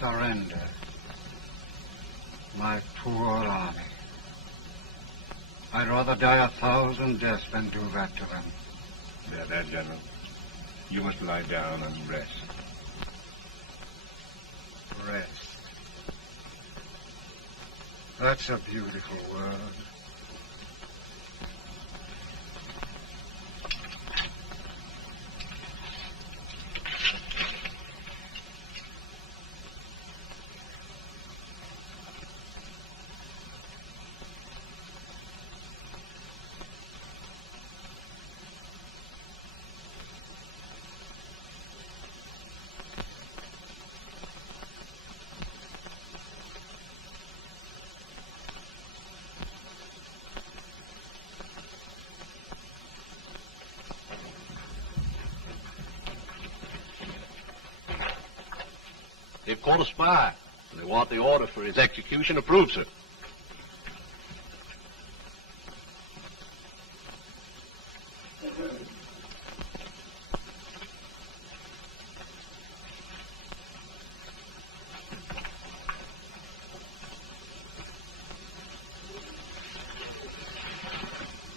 Surrender. My poor army. I'd rather die 1,000 deaths than do that to them. They're there, General. You must lie down and rest. Rest. That's a beautiful word. They've caught a spy. They want the order for his execution approved, sir.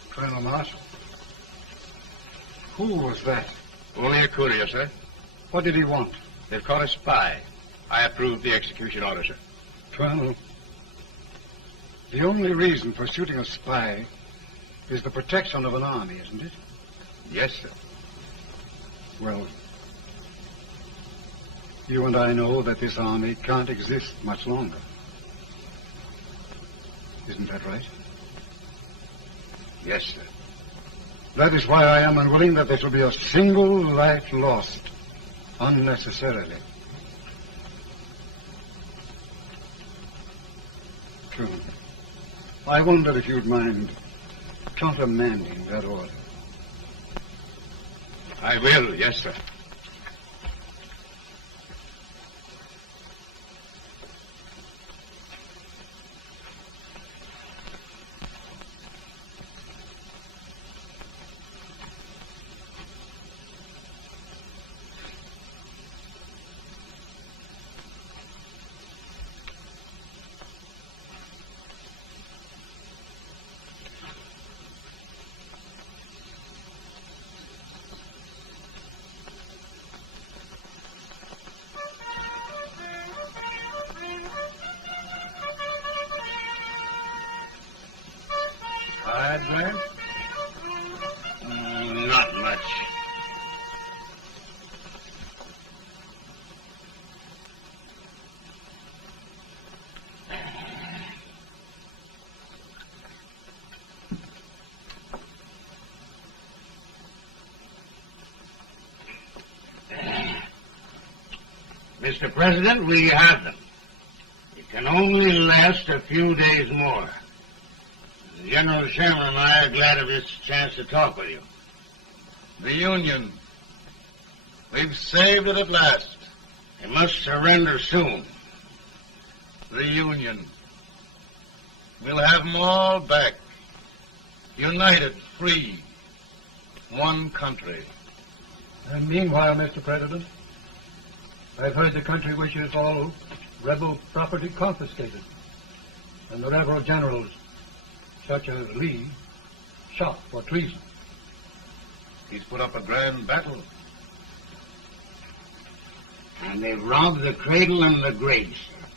Colonel Marshall. Who was that? Only a courier, sir. What did he want? They've caught a spy. I approve the execution order, sir. Colonel, the only reason for shooting a spy is the protection of an army, isn't it? Yes, sir. Well, you and I know that this army can't exist much longer. Isn't that right? Yes, sir. That is why I am unwilling that there shall be a single life lost unnecessarily. True. I wonder if you'd mind countermanding that order. I will, yes, sir. Man? Not much. Mr. President, we have them. It can only last a few days more. General Sherman and I are glad of this chance to talk with you. The Union. We've saved it at last. You must surrender soon. The Union. We'll have them all back. United, free. One country. And meanwhile, Mr. President, I've heard the country wishes all rebel property confiscated, and the rebel generals, such as Lee, shot for treason. He's put up a grand battle. And they've robbed the cradle and the grave, sir.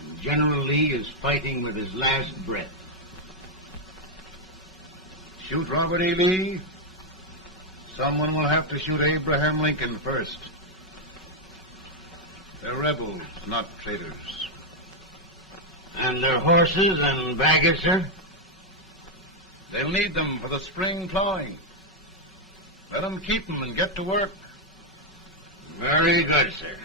And General Lee is fighting with his last breath. Shoot Robert E. Lee? Someone will have to shoot Abraham Lincoln first. They're rebels, not traitors. And their horses and baggage, sir? They'll need them for the spring plowing. Let them keep them and get to work. Very good, sir.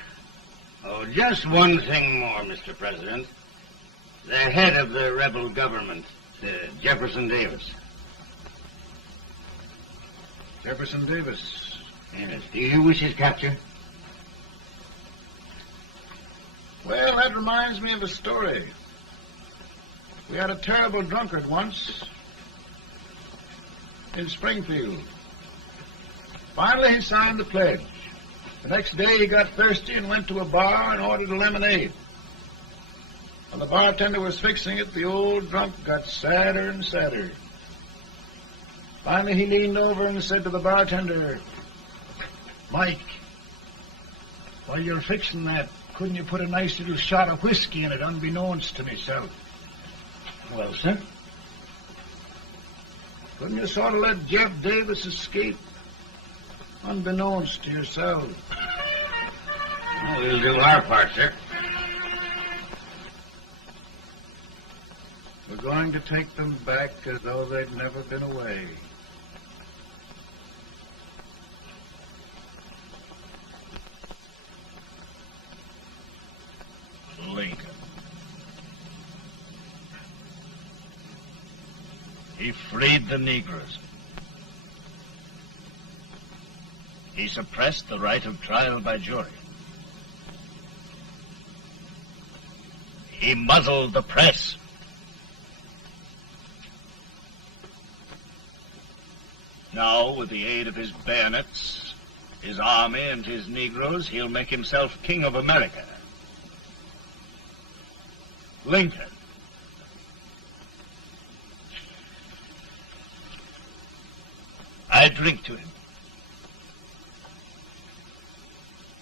Oh, just one thing more, Mr. President. The head of the rebel government, Jefferson Davis. Jefferson Davis. Yes. Do you wish his capture? Well, that reminds me of a story. We had a terrible drunkard once in Springfield. Finally, he signed the pledge The next day he got thirsty and went to a bar and ordered a lemonade. While the bartender was fixing it, the old drunk got sadder and sadder. Finally, he leaned over and said to the bartender, "Mike, while you're fixing that, couldn't you put a nice little shot of whiskey in it, unbeknownst to myself?" Well, sir? Couldn't you sort of let Jeff Davis escape, unbeknownst to yourself? Well, we'll do our part, sir. We're going to take them back as though they'd never been away. Lincoln. He freed the Negroes. He suppressed the right of trial by jury. He muzzled the press. Now, with the aid of his bayonets, his army, and his Negroes, he'll make himself king of America. Lincoln. I drink to him.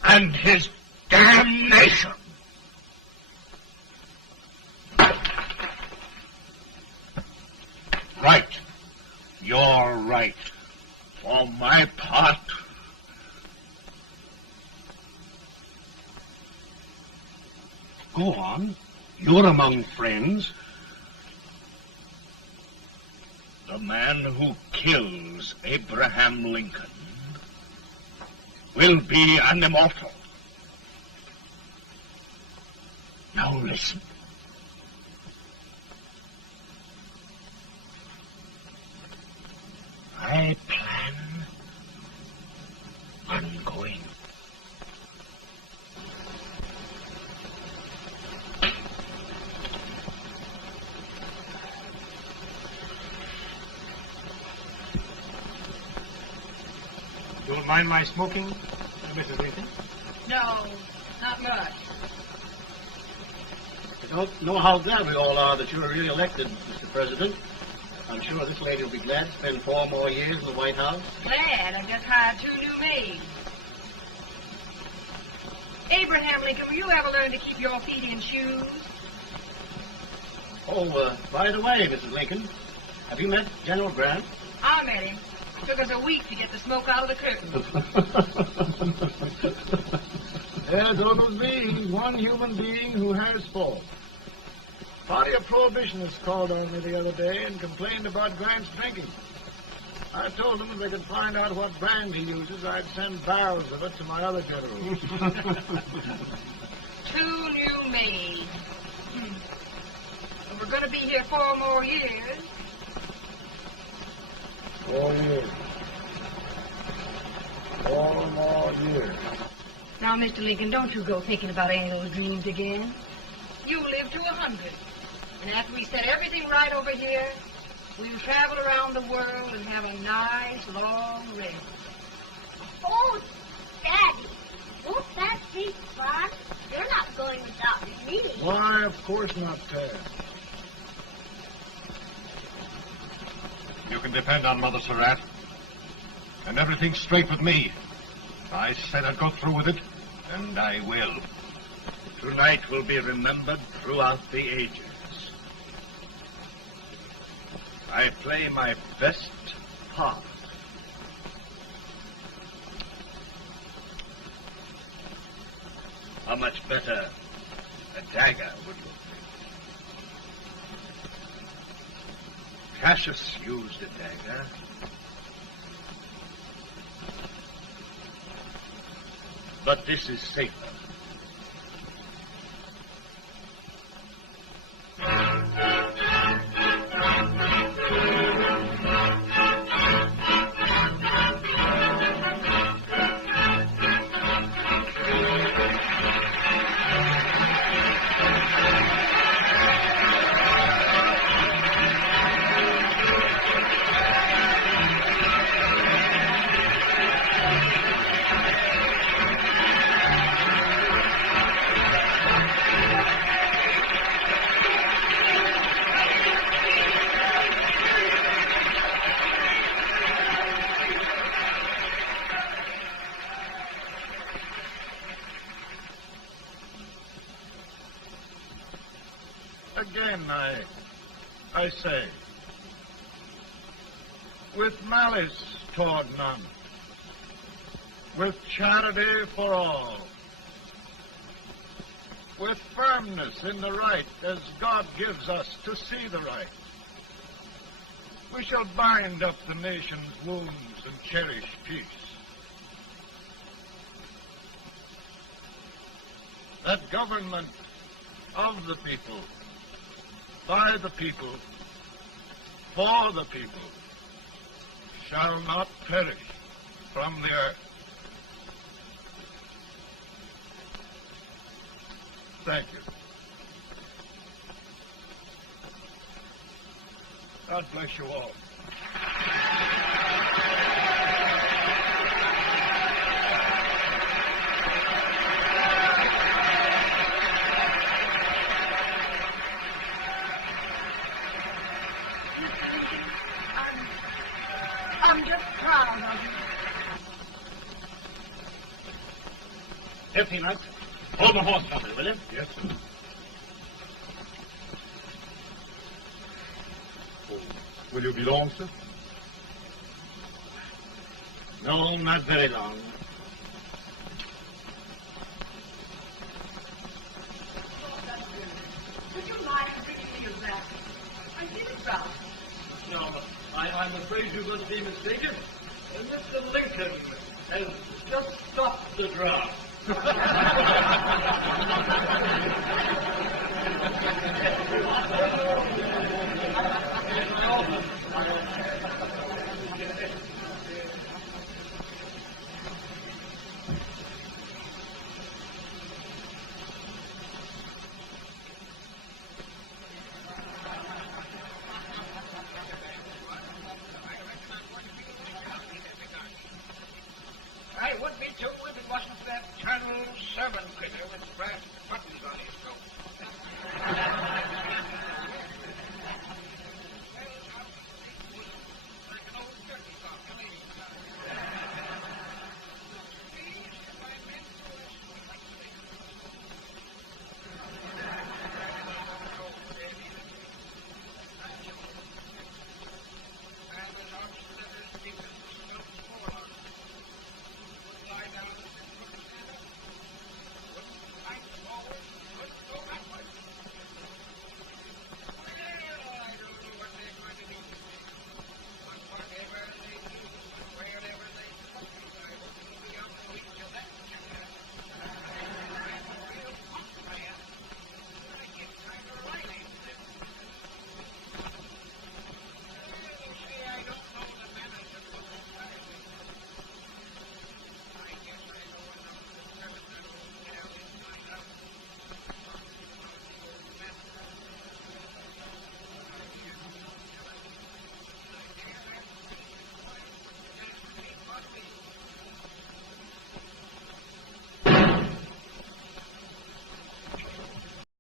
And his damnation. Right. You're right. For my part, Go on. You're among friends. the man who kills Abraham Lincoln will be an immortal. Now listen. I plan on going. Don't mind my smoking, Mrs. Lincoln? No, not much. I don't know how glad we all are that you were re-elected, Mr. President. I'm sure this lady will be glad to spend 4 more years in the White House. Glad I just hired 2 new maids. Abraham Lincoln, will you ever learn to keep your feet in shoes? Oh, by the way, Mrs. Lincoln, have you met General Grant? I met him. It took us a week to get the smoke out of the curtain. There's always being one human being who has faults. Party of Prohibitionists called on me the other day and complained about Grant's drinking. I told them if they could find out what brand he uses, I'd send barrels of it to my other generals. 2 new maids. And we're going to be here 4 more years. 4 years. 4 more years. Now, Mr. Lincoln, don't you go thinking about any of those dreams again. You live to 100. And after we set everything right over here, we'll travel around the world and have a nice, long rest. Oh, Daddy, won't that be fun? You're not going without me. Why, of course not, Ted. You can depend on Mother Surratt. And everything's straight with me. I said I'd go through with it, and I will. Tonight will be remembered throughout the ages. I play my best part. How much better a dagger would look. Cassius used a dagger. But this is safer. again, I say, with malice toward none, with charity for all, with firmness in the right as God gives us to see the right, we shall bind up the nation's wounds and cherish peace. That government of the people, by the people, for the people, shall not perish from the earth. Thank you. God bless you all. I'm just proud of you. Here, Peanuts. Hold the horse company, will you? Yes, sir. Oh, will you be long, sir? No, not very long. Would you mind bringing me your back? I feel it round. No, but I'm afraid you must be mistaken. Mr. Lincoln has just stopped the draft. I would be too if it wasn't for that Channel 7 critter with brass buttons on his coat.